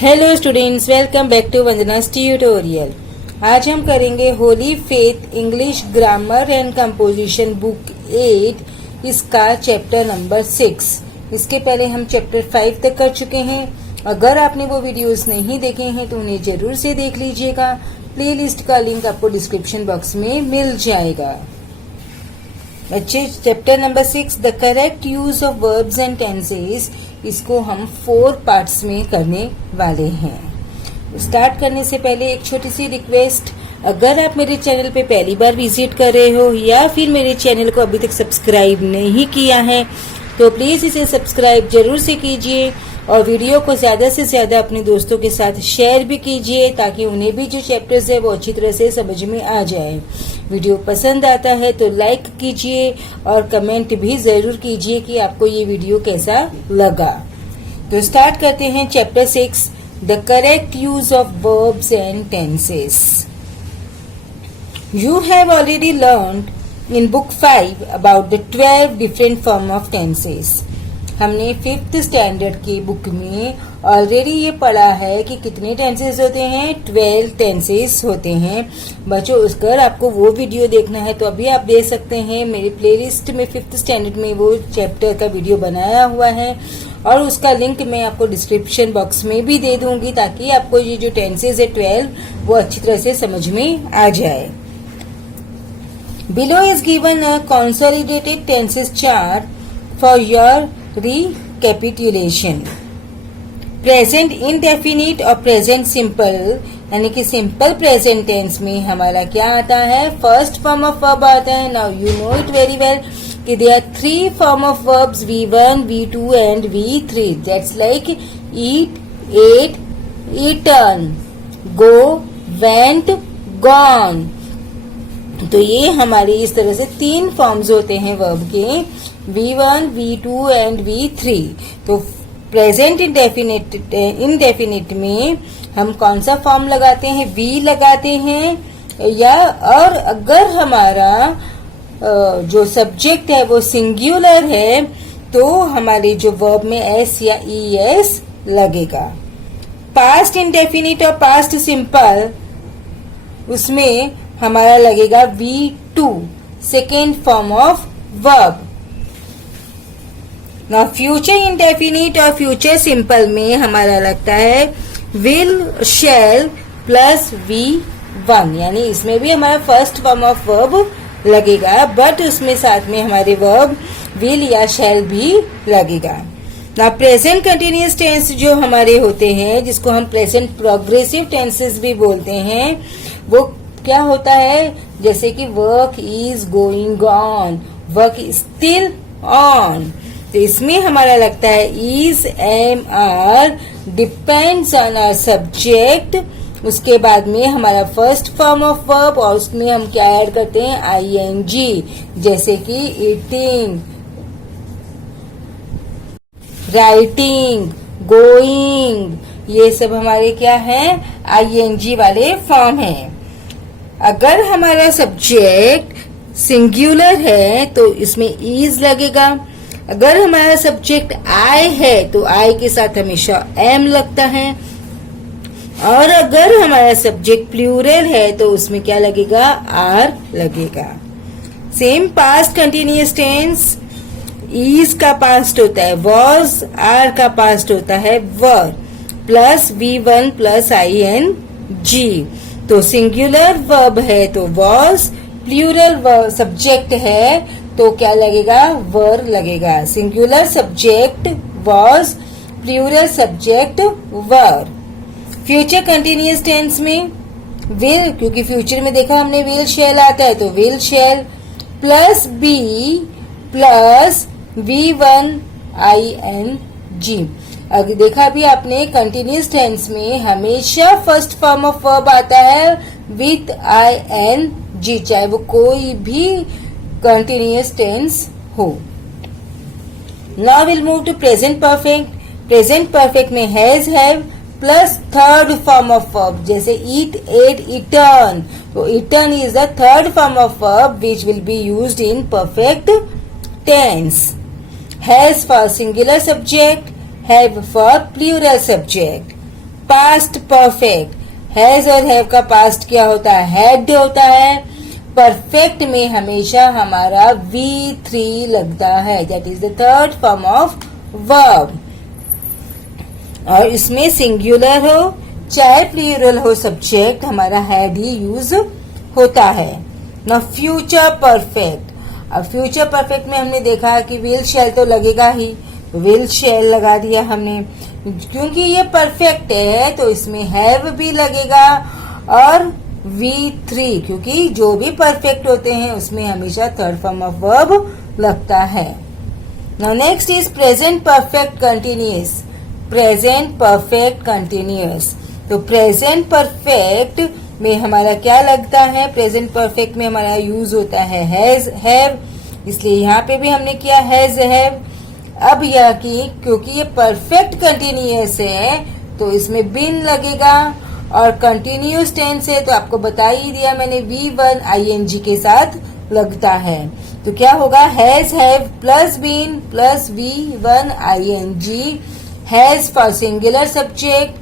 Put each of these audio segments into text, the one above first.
Hello students, welcome back to Vandana's tutorial. आज हम करेंगे holy faith English grammar and composition book 8 इसका chapter number 6। इसके पहले हम चैप्टर 5 तक कर चुके हैं। अगर आपने वो वीडियोस नहीं देखे हैं तो उन्हें जरूर से देख लीजिएगा। प्लेलिस्ट का लिंक आपको डिस्क्रिप्शन बॉक्स में मिल जाएगा। बच्चे, chapter number 6 the correct use of verbs and tenses, इसको हम 4 पार्ट्स में करने वाले हैं। स्टार्ट करने से पहले एक छोटी सी रिक्वेस्ट, अगर आप मेरे चैनल पे पहली बार विजिट कर रहे हो या फिर मेरे चैनल को अभी तक सब्सक्राइब नहीं किया है तो प्लीज इसे सब्सक्राइब जरूर से कीजिए और वीडियो को ज्यादा से ज्यादा अपने दोस्तों के साथ शेयर भी कीजिए ताकि उन्हें भी जो चैप्टर्स है वो अच्छी तरह से समझ में आ जाए। वीडियो पसंद आता है तो लाइक कीजिए और कमेंट भी जरूर कीजिए कि आपको ये वीडियो कैसा लगा। तो स्टार्ट करते हैं chapter 6 the correct use of verbs and tenses. You have already learned in book 5 about the 12 different form of tenses. हमने 5th स्टैंडर्ड की बुक में ऑलरेडी ये पढ़ा है कि कितने टेंसेस होते हैं, 12 टेंसेस होते हैं। बच्चों, अगर आपको वो वीडियो देखना है तो अभी आप देख सकते हैं, मेरे प्लेलिस्ट में 5th स्टैंडर्ड में वो चैप्टर का वीडियो बनाया हुआ है और उसका लिंक मैं आपको डिस्क्रिप्शन बॉक्स में भी दे दूंगी ताकि आपको ये जो टेंसेस है 12 वो अच्छी तरह से समझ में आ जाए। Below is given a consolidated tenses chart for your recapitulation. Present indefinite और प्रेजेंट सिंपल यानी कि सिंपल प्रेजेंट टेंस में हमारा क्या आता है, फर्स्ट फॉर्म ऑफ वर्ब आता है। Now you know it very well कि there are 3 form of verbs V1, V2 and V3। That's like eat, ate, eaten, go, went, gone. तो ये हमारे इस तरह से 3 फॉर्म्स होते हैं वर्ब के, V1, V2 एंड V3। तो प्रेजेंट इंडेफिनिट में हम कौन सा फॉर्म लगाते हैं, V लगाते हैं या, और अगर हमारा जो सब्जेक्ट है वो सिंगुलर है तो हमारे जो वर्ब में S या ES लगेगा। पास्ट इंडेफिनिट और पास्ट सिंपल उसमें हमारा लगेगा V2, second form of verb. ना फ्यूचर इंडेफिनिट और फ्यूचर सिंपल में हमारा लगता है विल, शैल प्लस V1, यानी इसमें भी हमारा फर्स्ट फॉर्म ऑफ वर्ब लगेगा बट उसमें साथ में हमारे वर्ब विल या शैल भी लगेगा। ना प्रेजेंट कंटिन्यूअस टेंस जो हमारे होते हैं, जिसको हम प्रेजेंट प्रोग्रेसिव टेंसेस भी बोलते हैं, वो क्या होता है, जैसे कि work is going on, work is still on. तो इसमें हमारा लगता है is, am, are depends on our subject. उसके बाद में हमारा फर्स्ट फॉर्म ऑफ वर्ब और उसमें हम क्या ऐड करते हैं, ING, जैसे कि ईटिंग, राइटिंग, गोइंग, ये सब हमारे क्या हैं, ING वाले फॉर्म हैं। अगर हमारा सब्जेक्ट सिंगुलर है तो इसमें इज लगेगा। अगर हमारा सब्जेक्ट I है तो I के साथ हमेशा M लगता है और अगर हमारा सब्जेक्ट प्लूरल है तो उसमें क्या लगेगा, R लगेगा। Same past continuous tense, is का पास्ट होता है was, R का पास्ट होता है were, plus V1 plus ING। तो सिंगुलर वर्ब है तो was, प्लूरल सब्जेक्ट है तो क्या लगेगा, वर लगेगा। Singular subject was, plural subject were. Future continuous tense में विल, क्योंकि फ्यूचर में देखा हमने विल शैल आता है तो will shall plus B plus V1 ING। अगर देखा भी आपने कंटिन्यूअस टेंस में हमेशा फर्स्ट फॉर्म ऑफ वर्ब आता है विथ ING, चाहे वो कोई भी कंटिन्यूअस टेंस हो। Now will move to present perfect. Present perfect में has, have plus third form of verb, जैसे ईट, एट, ईटन। तो eaten is the third form of verb which will be used in perfect tense. Has for singular subject, have for plural subject. Past perfect, has और have का past क्या होता है? Had होता है। Perfect में हमेशा हमारा V3 लगता है, that is the third form of verb. और इसमें सिंगुलर हो चाहे प्लूरल हो सब्जेक्ट, हमारा हैड ही यूज होता है ना। फ्यूचर परफेक्ट, अब फ्यूचर परफेक्ट में हमने देखा कि विल शैल तो लगेगा ही, विल शैल लगा दिया हमने। क्योंकि ये परफेक्ट है तो इसमें हैव भी लगेगा और V3, क्योंकि जो भी परफेक्ट होते हैं उसमें हमेशा थर्ड फॉर्म ऑफ वर्ब लगता है। Now next is present perfect continuous. Present perfect continuous, तो प्रेजेंट परफेक्ट में हमारा क्या लगता है? प्रेजेंट परफेक्ट में हमारा यूज होता है हैज हैव, इसलिए यहाँ पे भी हमने किया हैज हैव। अब यह कि क्योंकि ये परफेक्ट कंटिन्यूअस है तो इसमें बिन लगेगा, और कंटिन्यूअस टेंस है तो आपको बता ही दिया मैंने V1 ING के साथ लगता है। तो क्या होगा? Has have plus been plus V1 ING, has for singular subject,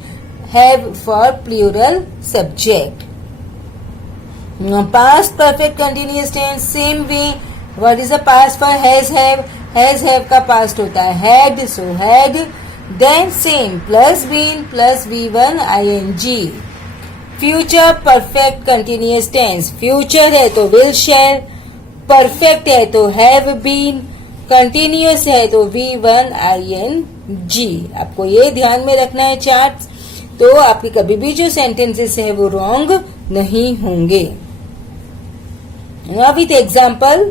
have for plural subject. Past perfect continuous tense same way, what is the past for has have? Has have का past होता है had, so had, then same plus been plus V1 ING। Future perfect continuous tense, future है तो will shell, perfect है तो have been, continuous है तो V1 ING। आपको ये ध्यान में रखना है चार्ट, तो आपके कभी भी जो सेंटेंसेस है वो रॉन्ग नहीं होंगे। नाउ विथ एग्जांपल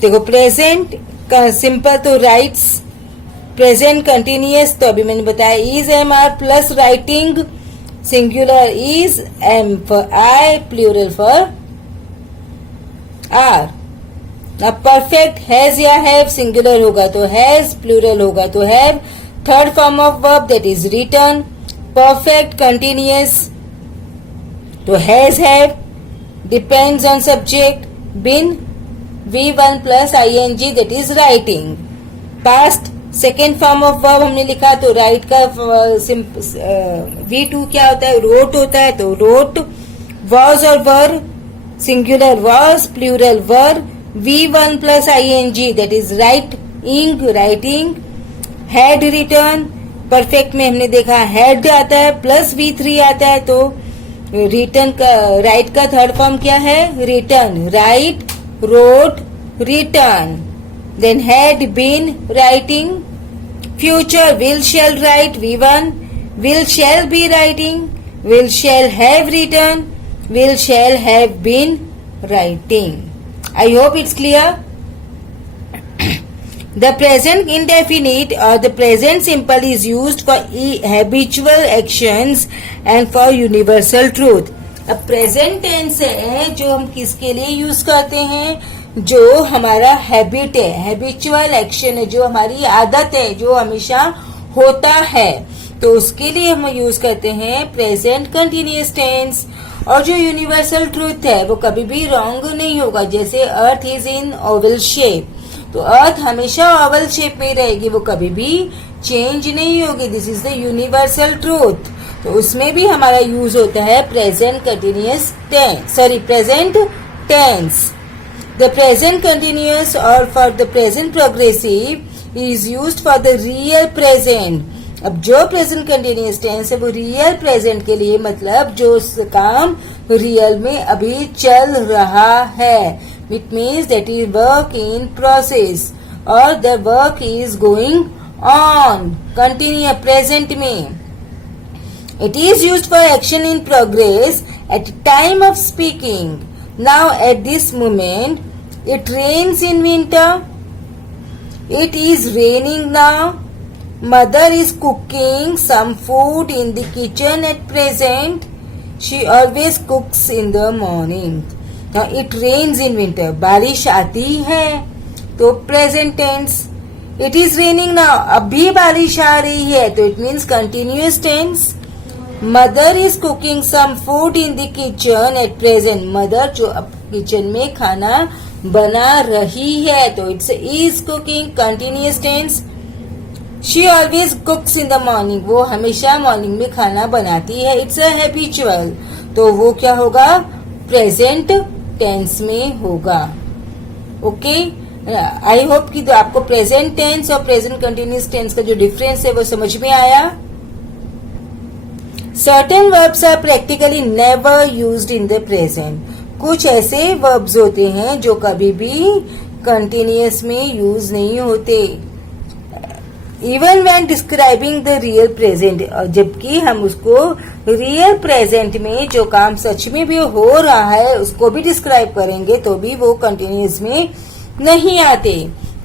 देखो, प्रेजेंट सिंपल तो राइट्स, प्रेजेंट कंटिन्यूअस तो अभी मैंने बताया is am are plus writing, singular is, am for I, plural for are. अब परफेक्ट हैज या हैव, सिंगुलर होगा तो हैज, प्लूरल होगा तो have, third form of verb that is written. Perfect continuous तो has have, depends on subject, been, V1 plus ING that is writing. Past second form of verb हमने लिखा तो right का V2 क्या होता है? रोट होता है, तो रोट। वॉज और were, singular was, plural were, V1 plus ING that is writing, writing. Had written, perfect में हमने देखा हैड आता है प्लस V3 आता है, तो रिटर्न का राइट का थर्ड फॉर्म क्या है? Return, right, wrote, return. Then had been writing. Future will shall write V1, will shall be writing, will shall have written, will shall have been writing. I hope it's clear. The present indefinite or the present simple is used for habitual actions and for universal truth. अब present tense है जो हम किसके लिए use करते हैं? जो हमारा हैबिट है, हैबिचुअल एक्शन है, जो हमारी आदत है, जो हमेशा होता है, तो उसके लिए हम यूज करते हैं प्रेजेंट कंटिन्यूअस टेंस। और जो यूनिवर्सल ट्रूथ है वो कभी भी रॉन्ग नहीं होगा। जैसे earth is in Oval shape, तो अर्थ हमेशा ओवल शेप में रहेगी, वो कभी भी चेंज नहीं होगी। This is the universal truth. तो उसमें भी हमारा यूज होता है present continuous tense, sorry present tense. The present continuous और for the present progressive is used for the real present. अब जो प्रेजेंट कंटिन्यूअस टेंस है वो रियल प्रेजेंट के लिए, मतलब जो काम रियल में अभी चल रहा है। It means that is work in process और the work is going on, continue present में। It is used for action in progress at time of speaking. Now at this moment, it rains in winter. It is raining now. Mother is cooking some food in the kitchen at present. She always cooks in the morning. Now it rains in winter. बारिश आती है, तो present tense. It is raining now. अभी बारिश आ रही है, तो it means continuous tense. Mother is cooking some food in the kitchen at present. Mother जो अब किचन में खाना बना रही है, तो it's is cooking continuous tense. She always cooks in the morning, वो हमेशा मॉर्निंग में खाना बनाती है। इट्स अ हैबिचुअल, तो वो क्या होगा, प्रेजेंट टेंस में होगा। ओके, आई होप कि आपको प्रेजेंट टेंस और प्रेजेंट कंटिन्यूअस टेंस का जो डिफरेंस है वो समझ में आया। Certain verbs are practically never used in the present, कुछ ऐसे वर्ब्स होते हैं जो कभी भी कंटिन्यूअस में यूज नहीं होते। Even when describing the real present, और जबकि हम उसको रियल प्रेजेंट में जो काम सच में भी हो रहा है उसको भी डिस्क्राइब करेंगे तो भी वो कंटिन्यूअस में नहीं आते।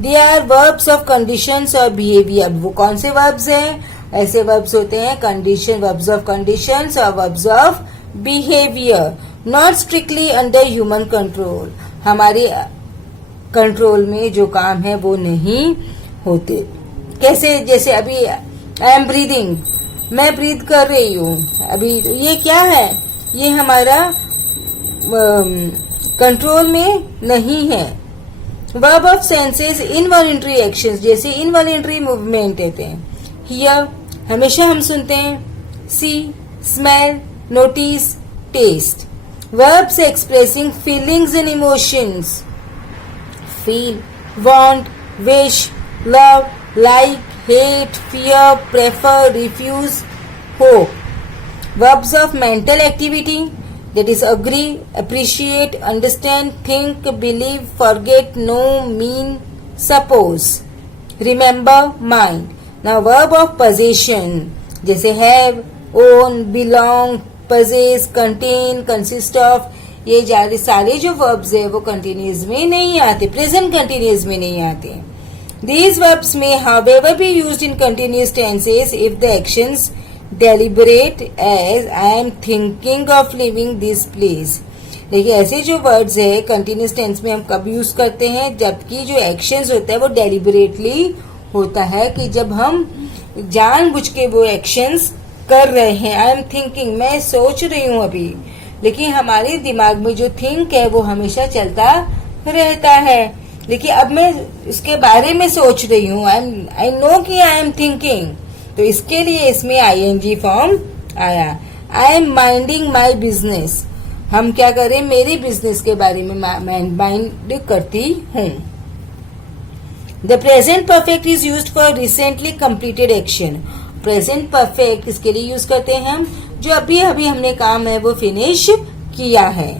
They are verbs of conditions और बिहेवियर। वो कौन से वर्ब्स हैं? ऐसे वर्ब्स होते हैं कंडीशन, वर्ब्स ऑफ कंडीशंस और verbs of behaviour, not strictly under human control. हमारे कंट्रोल में जो काम है वो नहीं होते। कैसे? जैसे अभी आई एम ब्रीदिंग, मैं ब्रीद कर रही हूँ, अभी ये क्या है, ये हमारा कंट्रोल में नहीं है। Verb of senses involuntary actions, जैसे इनवॉलंटरी मूवमेंट होते हैं। हियर हमेशा हम सुनते हैं see, smell, notice, taste. Verbs expressing feelings and emotions, feel, want, wish, love, like, hate, fear, prefer, refuse, hope. Verbs of mental activity, that is agree, appreciate, understand, think, believe, forget, know, mean, suppose, remember, mind. Now verb of possession, जैसे have, own, belong, possess, contain, consist of, ये सारे जो verbs है वो continuous में नहीं आते, present continuous में नहीं आते। दीज वर्ब्स में however be used in continuous tenses if the actions deliberate, as I am thinking of living this place. देखिए ऐसे जो वर्ड्स है कंटिन्यूअस टेंस में हम कब यूज करते हैं, जबकि जो एक्शंस होता है वो डेलिबरेटली होता है, कि जब हम जानबूझ के वो एक्शंस कर रहे हैं। आई एम थिंकिंग, मैं सोच रही हूँ अभी, लेकिन हमारे दिमाग में जो थिंक है वो हमेशा चलता रहता है, लेकिन अब मैं इसके बारे में सोच रही हूँ, आई नो कि आई एम थिंकिंग, तो इसके लिए इसमें आईएनजी फॉर्म आया। I am minding my business, हम क्या करें, मेरे बिजनेस के बारे में माइंड करती हूँ। The present perfect is used for recently completed action. Present perfect इसके लिए यूज करते हैं हम जो अभी अभी हमने काम है वो फिनिश किया है।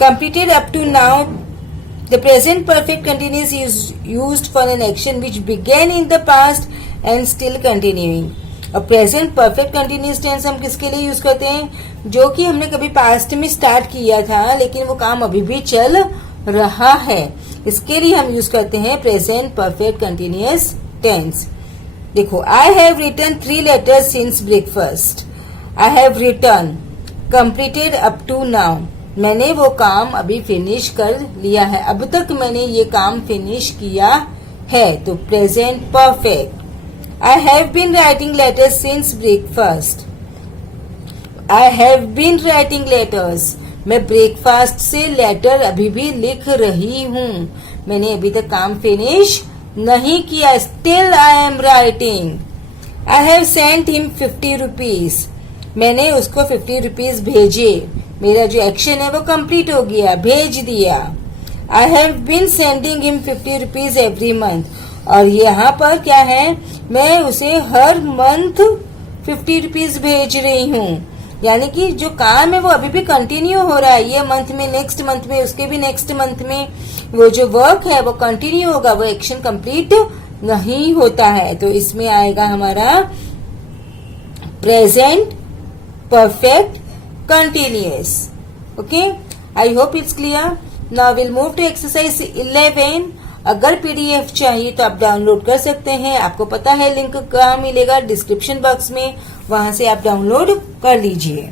Completed up to now, the present perfect continuous is used for an action which began in the past and still continuing. और प्रेजेंट परफेक्ट कंटिन्यूअस टेंस हम किसके लिए यूज करते हैं, जो कि हमने कभी पास्ट में स्टार्ट किया था लेकिन वो काम अभी भी चल रहा है, इसके लिए हम यूज करते हैं प्रेजेंट परफेक्ट कंटिन्यूअस टेंस। देखो, I have written 3 letters since breakfast. I have written, completed up to now, मैंने वो काम अभी फिनिश कर लिया है, अब तक मैंने ये काम फिनिश किया है, तो present perfect. I have been writing letters since breakfast. I have been writing letters, मैं ब्रेकफास्ट से लेटर अभी भी लिख रही हूँ, मैंने अभी तक काम फिनिश नहीं किया, still I am writing. I have sent him 50 rupees, मैंने उसको 50 rupees भेजे, मेरा जो एक्शन है वो कंप्लीट हो गया, भेज दिया। I have been sending him 50 rupees every month, और यहाँ पर क्या है, मैं उसे हर मंथ 50 rupees भेज रही हूँ, यानी कि जो काम है वो अभी भी कंटिन्यू हो रहा है, ये मंथ में, नेक्स्ट मंथ में, उसके भी नेक्स्ट मंथ में वो जो वर्क है वो कंटिन्यू होगा, वो एक्शन कंप्लीट नहीं होता है, तो इसमें आएगा हमारा present perfect continuous. Okay, I hope it's clear. Now will move to exercise 11। अगर पीडीएफ चाहिए तो आप डाउनलोड कर सकते हैं, आपको पता है लिंक कहाँ मिलेगा, डिस्क्रिप्शन बॉक्स में, वहां से आप डाउनलोड कर लीजिए।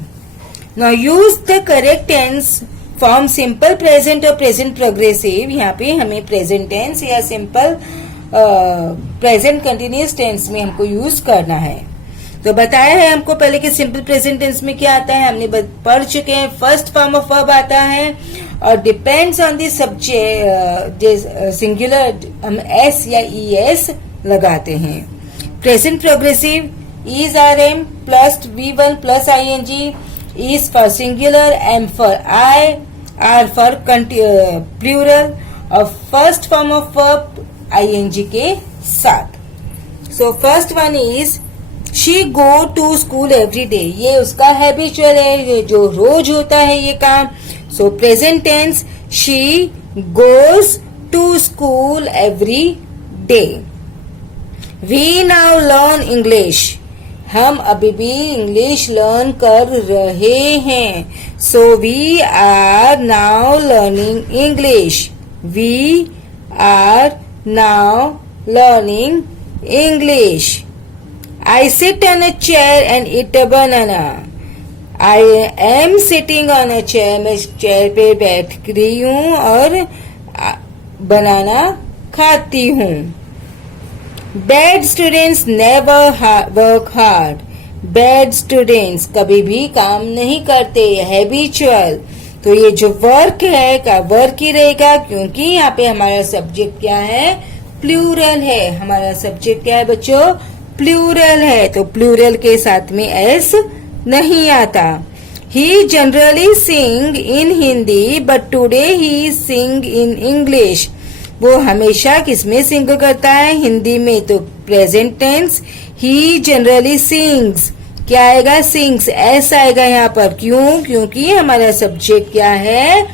Now use the correct tense form simple present और प्रेजेंट प्रोग्रेसिव। यहाँ पे हमें प्रेजेंट टेंस या सिंपल प्रेजेंट कंटिन्यूअस टेंस में हमको यूज करना है। तो बताया है हमको पहले कि सिंपल प्रेजेंट टेंस में क्या आता है, हमने पढ़ चुके हैं। फर्स्ट फॉर्म ऑफ वर्ब आता है और depends on the subject, singular हम एस या ईएस लगाते हैं। Present progressive is RM plus V1 plus ing, is for singular, M for I, R for plural और first form of verb ing के साथ. So first one is she go to school every day. ये उसका habitual है, जो रोज होता है ये काम. So present tense, she goes to school every day. We now learn English. हम अभी भी इंग्लिश लर्न कर रहे हैं. So we are now learning English. We are now learning English. I sit on a chair and eat a banana. I am sitting on a chair. मैं chair पे बैठ रही हूँ और बनाना खाती हूँ. Bad students never work hard. Bad students कभी भी काम नहीं करते. Habitual. तो ये जो वर्क है का वर्क ही रहेगा, क्योंकि यहाँ पे हमारा सब्जेक्ट क्या है, प्लूरल है. हमारा सब्जेक्ट क्या है बच्चों, प्लूरल है. तो प्लूरल के साथ में एस नहीं आता. He generally sing in Hindi but today he sing in English. वो हमेशा किसमें सिंग करता है, हिंदी में. तो प्रेजेंट टेंस, ही जनरली सिंग्स. क्या आएगा, सिंग्स. एस आएगा यहाँ पर. क्यों, क्योंकि हमारा सब्जेक्ट क्या है,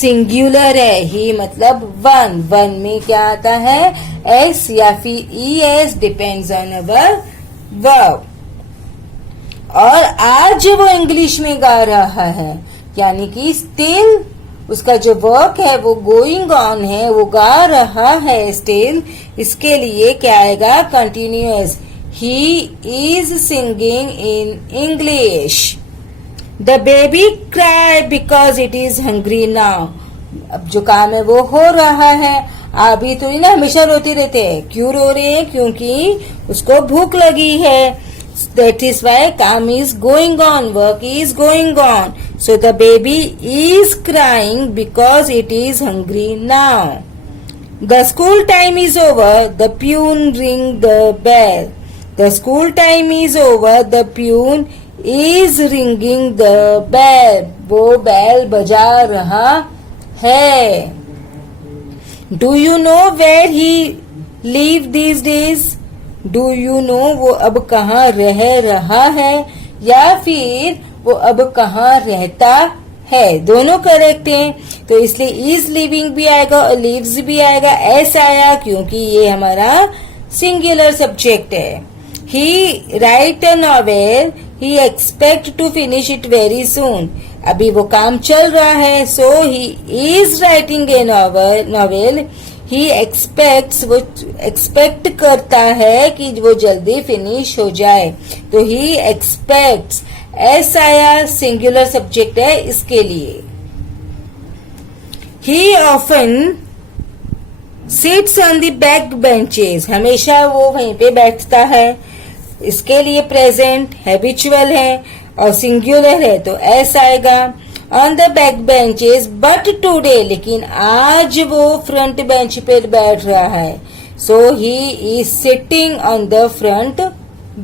सिंगुलर है. ही मतलब वन. वन में क्या आता है, एस या फिर E S, depends on our verb. और आज वो इंग्लिश में गा रहा है, यानी कि स्टिल उसका जो वर्क है वो गोइंग ऑन है, वो गा रहा है स्टिल. इसके लिए क्या आएगा, continuous. He is singing in English. The baby cry because it is hungry now. अब जो काम है वो हो रहा है. अभी तो ना हमेशा रोती रहते हैं. क्यों रो रहे हैं, क्योंकि उसको भूख लगी है. That is why काम is going on, work is going on. So the baby is crying because it is hungry now. The school time is over. The peon ring the bell. The school time is over. The peon is ringing the bell. वो बैल बजा रहा है. Do you know where he live these days? Do you no वो अब कहाँ रह रहा है, या फिर वो अब कहाँ रहता है. दोनों करेक्ट हैं. तो इसलिए इज लिविंग भी आएगा और लिव्स भी आएगा. एस आया क्योंकि ये हमारा सिंगुलर सब्जेक्ट है. He write a novel. He expect to finish it very soon. अभी वो काम चल रहा है. So he is writing a novel. He expects, वो एक्सपेक्ट करता है कि वो जल्दी फिनिश हो जाए. तो ही एक्सपेक्ट्स. एस आया, सिंगुलर सब्जेक्ट है इसके लिए. He often sits on the back benches. हमेशा वो वहीं पे बैठता है. इसके लिए प्रेजेंट हैबिचुअल है और सिंगुलर है, तो एस आएगा. On the back benches but today, लेकिन आज वो फ्रंट बेंच पे बैठ रहा है. So he is sitting on the front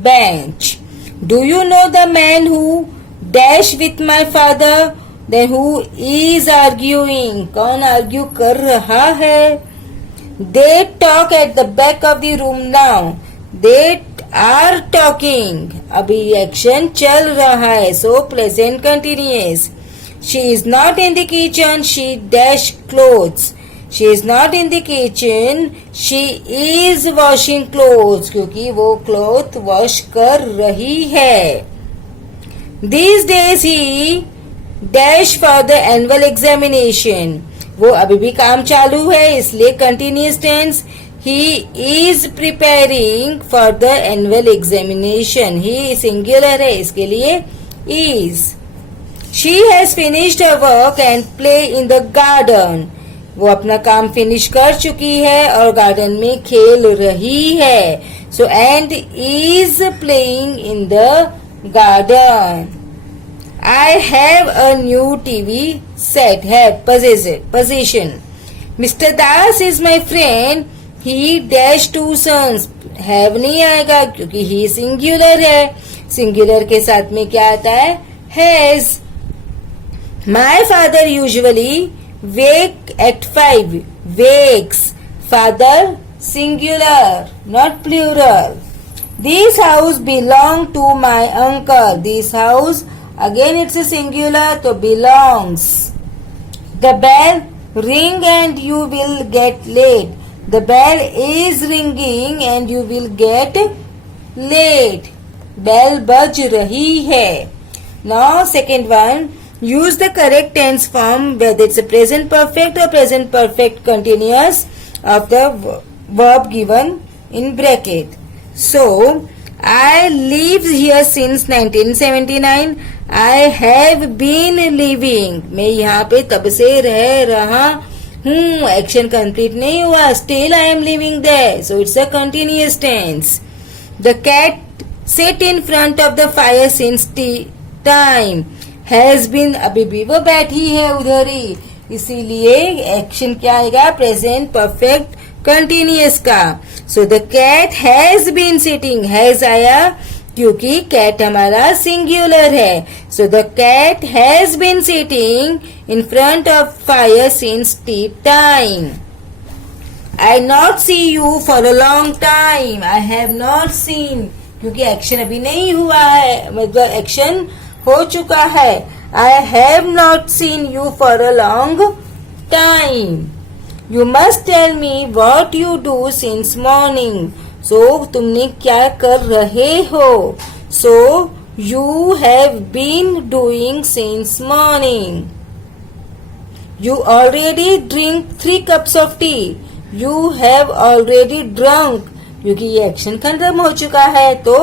bench. Do you know the man who dash with my father. Then who is arguing. कौन argue कर रहा है. They talk at the back of the room now. They are talking. अभी action चल रहा है. So present continuous. She is not in the kitchen. She dash clothes. She is not in the kitchen. She is washing clothes. क्योंकि वो cloth wash कर रही है. These days he dash for the annual examination. वो अभी भी काम चालू है, इसलिए continuous tense. He is preparing for the annual examination. He singular है, इसके लिए is. She has finished her work and play in the garden. वो अपना काम फिनिश कर चुकी है और गार्डन में खेल रही है. So and is playing in the garden. I have a new TV set. Have possession. Mr. Das is my friend. He dash two sons. Have नहीं आएगा क्योंकि ही सिंगुलर है। सिंगुलर के साथ में क्या आता है? Has. My father usually wake at 5, wakes. Father singular not plural. This house belong to my uncle. This house again it's a singular तो belongs. The bell ring and you will get late. The bell is ringing and you will get late. Bell बज रही है. Now second one, use the correct tense form whether it's a present perfect or present perfect continuous of the verb given in bracket. So I live here since 1979. I have been living. मैं यहाँ पे तब से रह रहा हूँ. Action complete नहीं हुआ. Still I am living there. So it's a continuous tense. The cat sit in front of the fire since tea time. Has been अभी भी वो बैठी है उधर ही. इसीलिए एक्शन क्या आएगा? प्रेजेंट परफेक्ट कंटिन्यूअस का. So the cat has been sitting. Has आया क्योंकि कैट हमारा सिंगुलर है. So the cat has been sitting in front of fire since tea time. I not see you for a long time. I have not seen क्योंकि action अभी नहीं हुआ है, मतलब एक्शन हो चुका है. I have not seen you for a long time. You must tell me what you do since morning. So तुमने क्या कर रहे हो? So you have been doing since morning. You already drink 3 cups of tea. You have already drunk क्योंकि ये action खत्म हो चुका है तो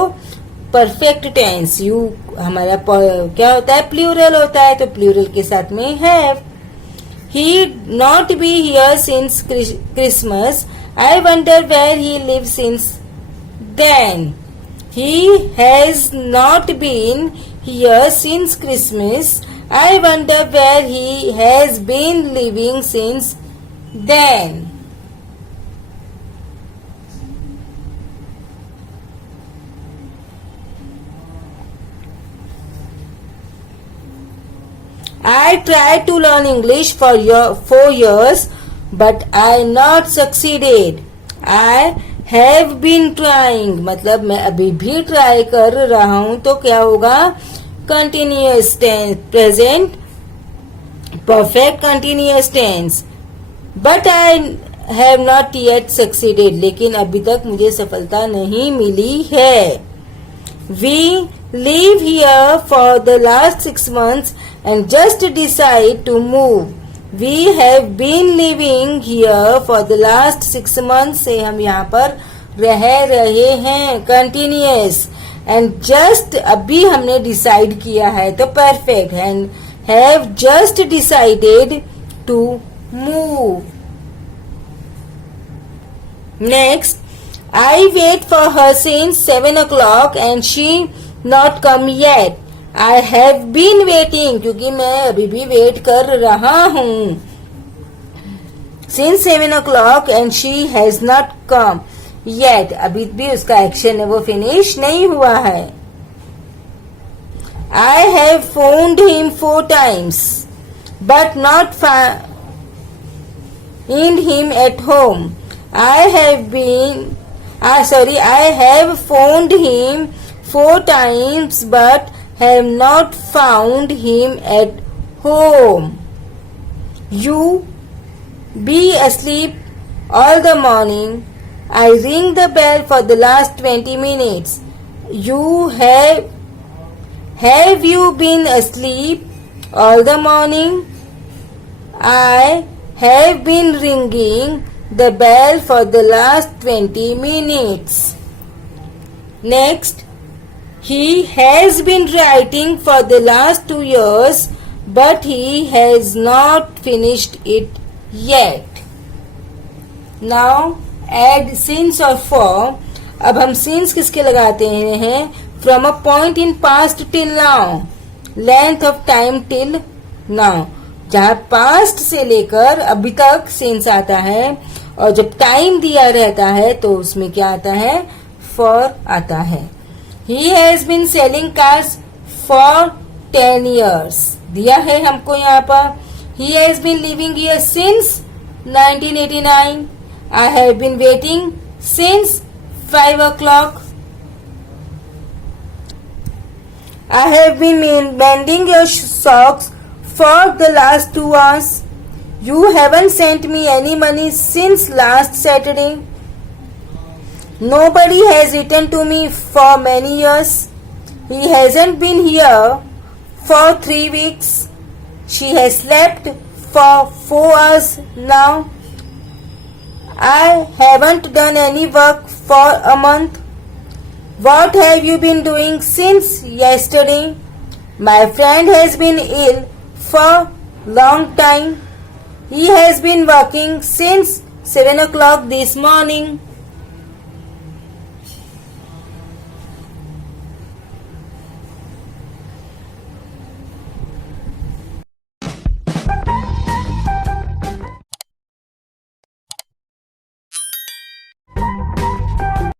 परफेक्ट टेंस. यू हमारा क्या होता है? प्लूरल होता है तो प्लूरल के साथ में have. He not be here since Christmas. I wonder where he lives since then. He has not been here since Christmas. I wonder where he has been living since then. I tried to learn English for 4 years, but I not succeeded. I have been trying. मतलब मैं अभी भी try कर रहा हूं तो क्या होगा? Continuous tense, present perfect continuous tense. But I have not yet succeeded. लेकिन अभी तक मुझे सफलता नहीं मिली है. We live here for the last 6 months and just decide to move. We have been living here for the last 6 months. से हम यहाँ पर रह रहे हैं. कंटिन्यूअस. एंड जस्ट अभी हमने डिसाइड किया है तो perfect. And have just decided to move. Next, I wait for her since 7 o'clock and she not come yet. I have been waiting क्योंकि मैं अभी भी वेट कर रहा हूँ. Since 7 o'clock and she has not come yet. अभी भी उसका एक्शन है वो फिनिश नहीं हुआ है. I have phoned him 4 times but not found him at home. I have phoned him 4 times but have not found him at home. You be asleep all the morning. I ring the bell for the last 20 minutes. Have you been asleep all the morning? I have been ringing the bell for the last 20 minutes. Next, he has been writing for the last 2 years but he has not finished it yet. Now add since or for. अब हम since किसके लगाते हैं? From a point in past till now. Length of time till now. जहाँ past से लेकर अभी तक since आता है और जब टाइम दिया रहता है तो उसमें क्या आता है? for आता है. He has been selling cars for 10 years. दिया है हमको यहाँ पर. He has been living here since 1989. I have been waiting since 5 o'clock. I have been mending your socks for the last 2 hours. You haven't sent me any money since last Saturday. Nobody has written to me for many years. He hasn't been here for 3 weeks. She has slept for 4 hours now. I haven't done any work for a month. What have you been doing since yesterday? My friend has been ill for long time. He has been working since 7 o'clock this morning.